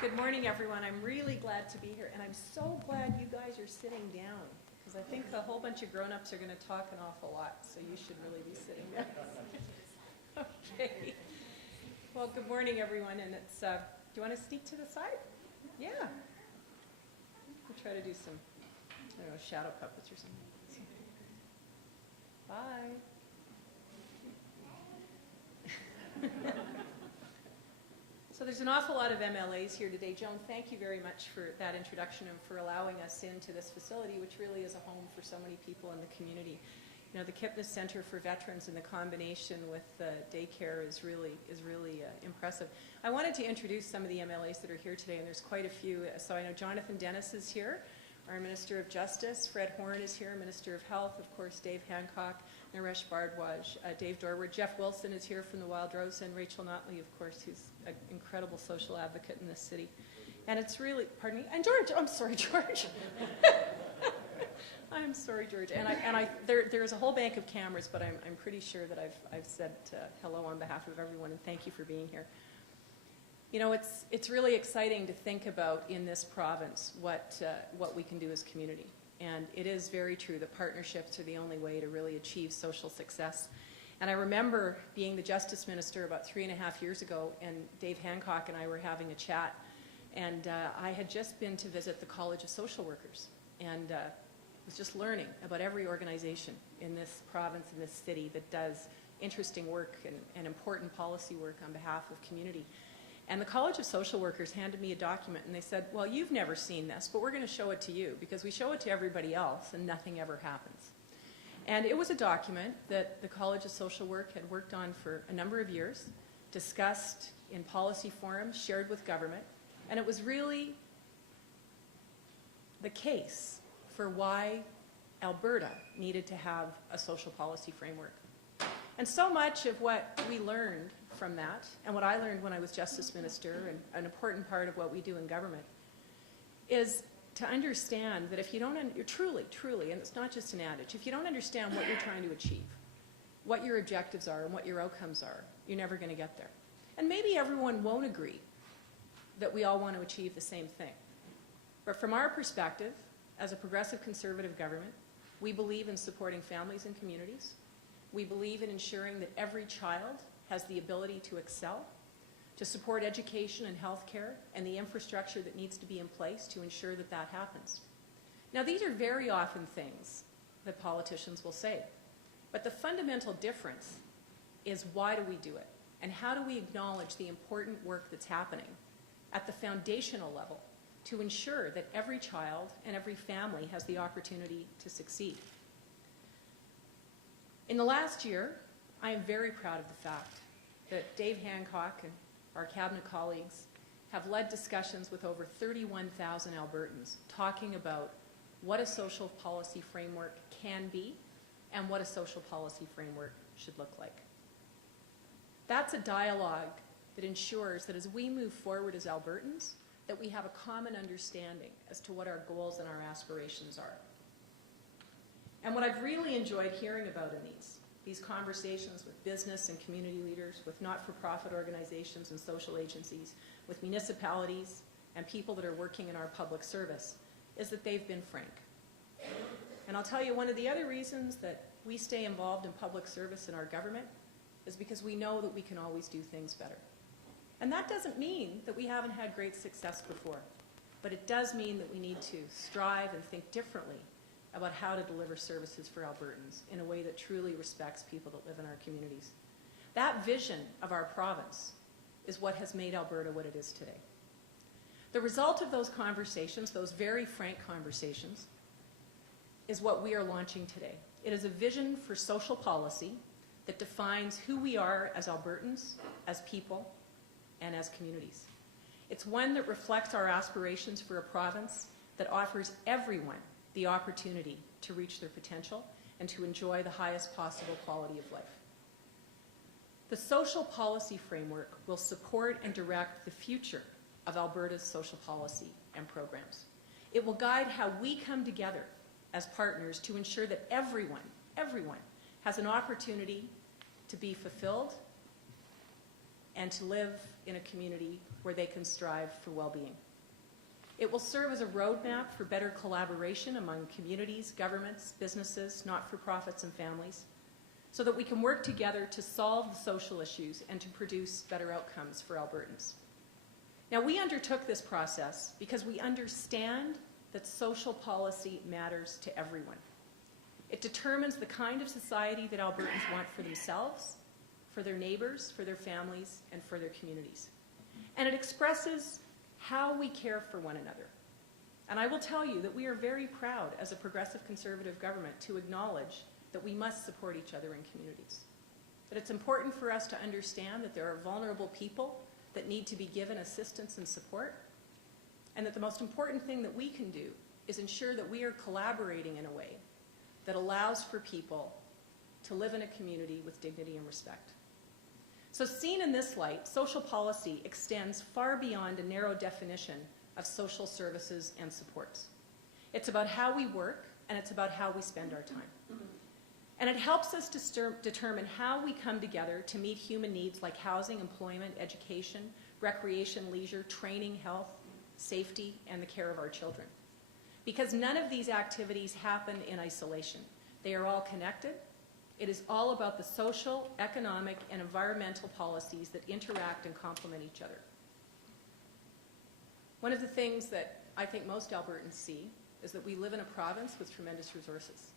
Good morning, everyone. I'm really glad to be here, and I'm so glad you guys are sitting down, because I think a whole bunch of grown-ups are going to talk an awful lot, so you should really be sitting down. Okay. Well, good morning, everyone, and it's, do you want to sneak to the side? Yeah. We'll try to do some, I don't know, shadow puppets or something. Bye. So there's an awful lot of MLAs here today. Joan, thank you very much for that introduction and for allowing us into this facility, which really is a home for so many people in the community. You know, the Kipnis Center for Veterans and the combination with daycare is really impressive. I wanted to introduce some of the MLAs that are here today, and there's quite a few. So I know Jonathan Dennis is here, our Minister of Justice. Fred Horn is here, Minister of Health. Of course, Dave Hancock, Naresh Bhardwaj, Dave Dorward. Jeff Wilson is here from the Wild Rose, and Rachel Notley, of course, who's an incredible social advocate in this city. And it's really, pardon me, and George, I'm sorry, George. I'm sorry, George. And there's a whole bank of cameras, but I'm pretty sure that I've said hello on behalf of everyone, and thank you for being here. You know, it's really exciting to think about in this province what we can do as community. And it is very true that partnerships are the only way to really achieve social success. And I remember being the Justice Minister about 3.5 years ago, and Dave Hancock and I were having a chat. And I had just been to visit the College of Social Workers, and was just learning about every organization in this province, in this city, that does interesting work and important policy work on behalf of community. And the College of Social Workers handed me a document, and they said, well, you've never seen this, but we're going to show it to you, because we show it to everybody else, and nothing ever happens. And it was a document that the College of Social Work had worked on for a number of years, discussed in policy forums, shared with government, and it was really the case for why Alberta needed to have a social policy framework. And so much of what we learned from that, and what I learned when I was Justice Minister, and an important part of what we do in government, is to understand that if you don't, truly, and it's not just an adage, if you don't understand what you're trying to achieve, what your objectives are and what your outcomes are, you're never going to get there. And maybe everyone won't agree that we all want to achieve the same thing. But from our perspective, as a progressive conservative government, we believe in supporting families and communities. We believe in ensuring that every child has the ability to excel, to support education and health care, and the infrastructure that needs to be in place to ensure that that happens. Now, these are very often things that politicians will say, but the fundamental difference is, why do we do it? And how do we acknowledge the important work that's happening at the foundational level to ensure that every child and every family has the opportunity to succeed? In the last year, I am very proud of the fact that Dave Hancock and our cabinet colleagues have led discussions with over 31,000 Albertans talking about what a social policy framework can be and what a social policy framework should look like. That's a dialogue that ensures that as we move forward as Albertans, that we have a common understanding as to what our goals and our aspirations are. And what I've really enjoyed hearing about in these conversations with business and community leaders, with not-for-profit organizations and social agencies, with municipalities and people that are working in our public service, is that they've been frank. And I'll tell you, one of the other reasons that we stay involved in public service in our government is because we know that we can always do things better. And that doesn't mean that we haven't had great success before, but it does mean that we need to strive and think differently about how to deliver services for Albertans in a way that truly respects people that live in our communities. That vision of our province is what has made Alberta what it is today. The result of those conversations, those very frank conversations, is what we are launching today. It is a vision for social policy that defines who we are as Albertans, as people, and as communities. It's one that reflects our aspirations for a province that offers everyone the opportunity to reach their potential and to enjoy the highest possible quality of life. The social policy framework will support and direct the future of Alberta's social policy and programs. It will guide how we come together as partners to ensure that everyone has an opportunity to be fulfilled and to live in a community where they can strive for well-being. It will serve as a roadmap for better collaboration among communities, governments, businesses, not-for-profits, and families, so that we can work together to solve the social issues and to produce better outcomes for Albertans. Now, we undertook this process because we understand that social policy matters to everyone. It determines the kind of society that Albertans want for themselves, for their neighbors, for their families, and for their communities. And it expresses how we care for one another. And I will tell you that we are very proud as a progressive conservative government to acknowledge that we must support each other in communities. That it's important for us to understand that there are vulnerable people that need to be given assistance and support, and that the most important thing that we can do is ensure that we are collaborating in a way that allows for people to live in a community with dignity and respect. So seen in this light, social policy extends far beyond a narrow definition of social services and supports. It's about how we work, and it's about how we spend our time. And it helps us to determine how we come together to meet human needs like housing, employment, education, recreation, leisure, training, health, safety, and the care of our children. Because none of these activities happen in isolation. They are all connected. It is all about the social, economic, and environmental policies that interact and complement each other. One of the things that I think most Albertans see is that we live in a province with tremendous resources.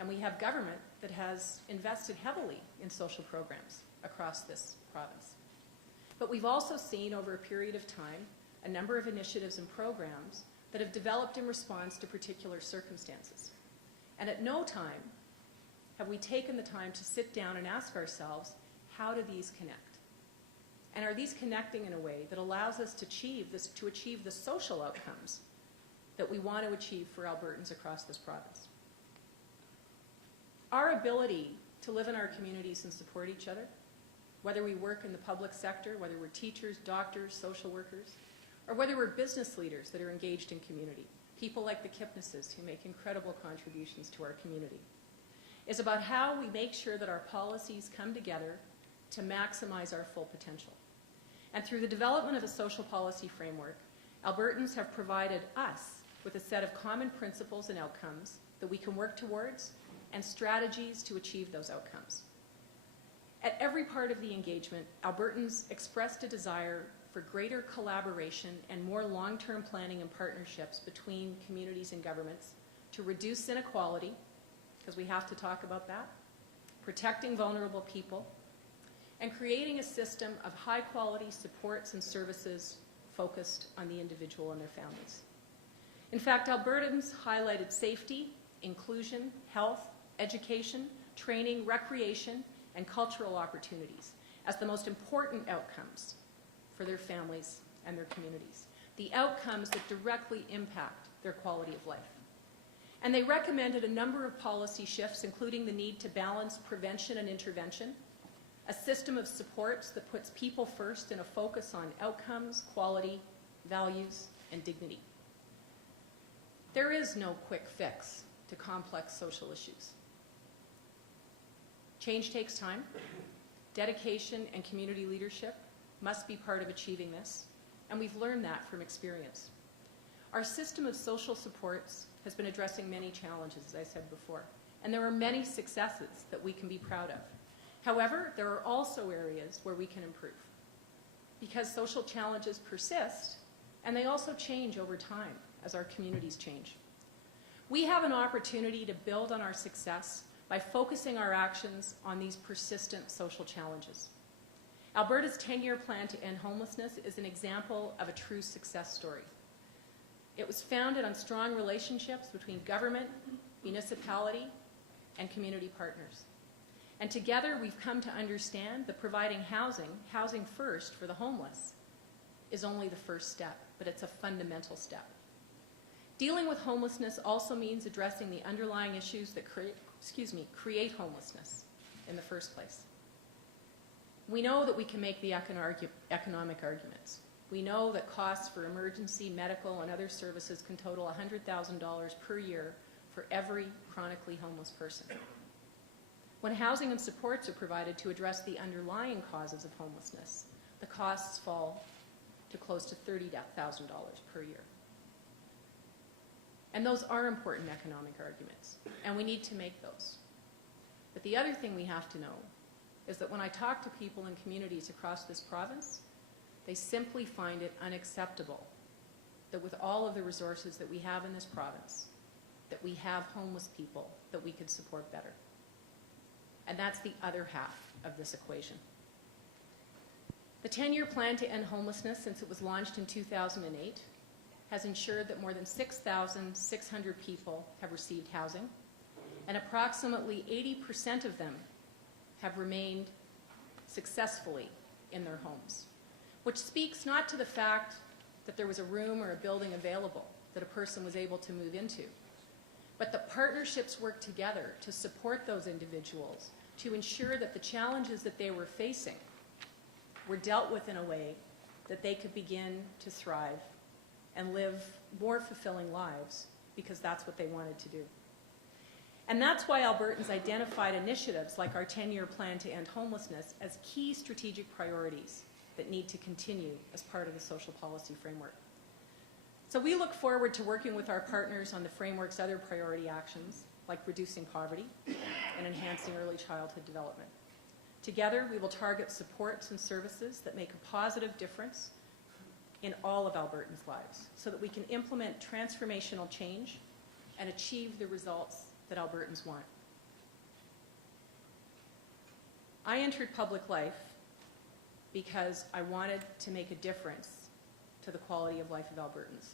And we have government that has invested heavily in social programs across this province. But we've also seen over a period of time a number of initiatives and programs that have developed in response to particular circumstances. And at no time have we taken the time to sit down and ask ourselves, how do these connect? And are these connecting in a way that allows us to achieve the social outcomes that we want to achieve for Albertans across this province? Our ability to live in our communities and support each other, whether we work in the public sector, whether we're teachers, doctors, social workers, or whether we're business leaders that are engaged in community, people like the Kipnises who make incredible contributions to our community, is about how we make sure that our policies come together to maximize our full potential. And through the development of a social policy framework, Albertans have provided us with a set of common principles and outcomes that we can work towards and strategies to achieve those outcomes. At every part of the engagement, Albertans expressed a desire for greater collaboration and more long-term planning and partnerships between communities and governments to reduce inequality, because we have to talk about that, protecting vulnerable people, and creating a system of high-quality supports and services focused on the individual and their families. In fact, Albertans highlighted safety, inclusion, health, education, training, recreation, and cultural opportunities as the most important outcomes for their families and their communities, the outcomes that directly impact their quality of life. And they recommended a number of policy shifts, including the need to balance prevention and intervention, a system of supports that puts people first and a focus on outcomes, quality, values, and dignity. There is no quick fix to complex social issues. Change takes time. Dedication and community leadership must be part of achieving this, and we've learned that from experience. Our system of social supports has been addressing many challenges, as I said before, and there are many successes that we can be proud of. However, there are also areas where we can improve, because social challenges persist, and they also change over time as our communities change. We have an opportunity to build on our success by focusing our actions on these persistent social challenges. Alberta's 10-year plan to end homelessness is an example of a true success story. It was founded on strong relationships between government, municipality, and community partners. And together we've come to understand that providing housing first for the homeless, is only the first step, but it's a fundamental step. Dealing with homelessness also means addressing the underlying issues that create homelessness in the first place. We know that we can make the economic arguments. We know that costs for emergency, medical, and other services can total $100,000 per year for every chronically homeless person. When housing and supports are provided to address the underlying causes of homelessness, the costs fall to close to $30,000 per year. And those are important economic arguments, and we need to make those. But the other thing we have to know is that when I talk to people in communities across this province, they simply find it unacceptable that with all of the resources that we have in this province, that we have homeless people that we could support better. And that's the other half of this equation. The 10-year plan to end homelessness, since it was launched in 2008, has ensured that more than 6,600 people have received housing, and approximately 80% of them have remained successfully in their homes, which speaks not to the fact that there was a room or a building available that a person was able to move into, but that partnerships work together to support those individuals to ensure that the challenges that they were facing were dealt with in a way that they could begin to thrive and live more fulfilling lives, because that's what they wanted to do. And that's why Albertans identified initiatives like our 10-year plan to end homelessness as key strategic priorities that need to continue as part of the social policy framework. So we look forward to working with our partners on the framework's other priority actions, like reducing poverty and enhancing early childhood development. Together, we will target supports and services that make a positive difference in all of Albertans' lives so that we can implement transformational change and achieve the results that Albertans want. I entered public life because I wanted to make a difference to the quality of life of Albertans,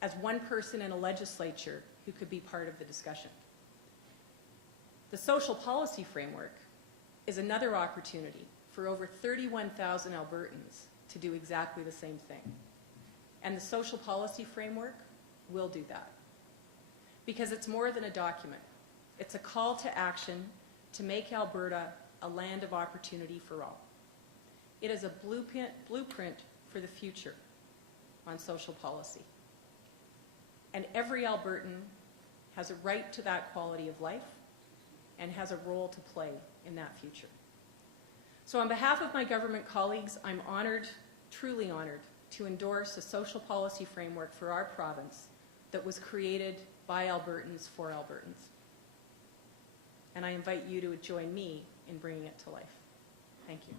as one person in a legislature who could be part of the discussion. The social policy framework is another opportunity for over 31,000 Albertans to do exactly the same thing. And the social policy framework will do that. Because it's more than a document. It's a call to action to make Alberta a land of opportunity for all. It is a blueprint for the future on social policy. And every Albertan has a right to that quality of life and has a role to play in that future. So on behalf of my government colleagues, I'm honored, truly honored, to endorse a social policy framework for our province that was created by Albertans for Albertans. And I invite you to join me in bringing it to life. Thank you.